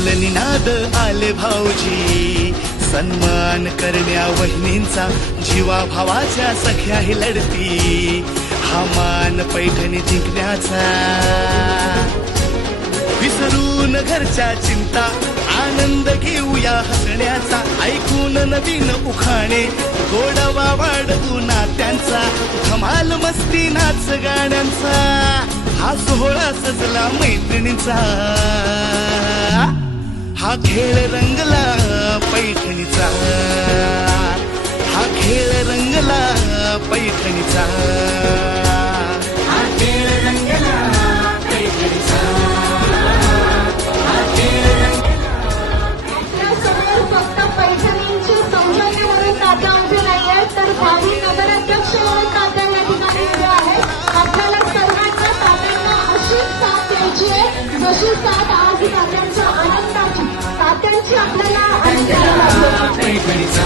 ढोल निनाद आले भाऊजी, सन्मान करण्या वहिनींचा, जीवा भावाच्या सख्याही लढती, हा मान पैठणी जिंकण्याचा. विसरून घरच्या चिंता, आनंद घेऊया हसण्याचा, ऐकून नवीन उखाणे, गोडवा वाढवू नात्यांचा, धमाल मस्ती नाच गाण्यांचा, हा सोहळा सजला मैत्रिणींचा, हा खेळ रंगला पैठणीचा, हा खेळ रंगला पैठणीचा, हा खेळ रंगला पैठणीचा, हा खेळ आपल्या समोर फक्त पैठणींची सौजन्य म्हणून तात्या उभे नाहीये, तर भावी नगराध्यक्ष म्हणून तात्या या ठिकाणी उभे आहेत. आपल्याला सर्वांना तात्यांना अशीच साथ द्यायची आहे, जशी साथ आज तात्यांच्या आनंदाची, तात्यांची आपल्याला पैठणीचा.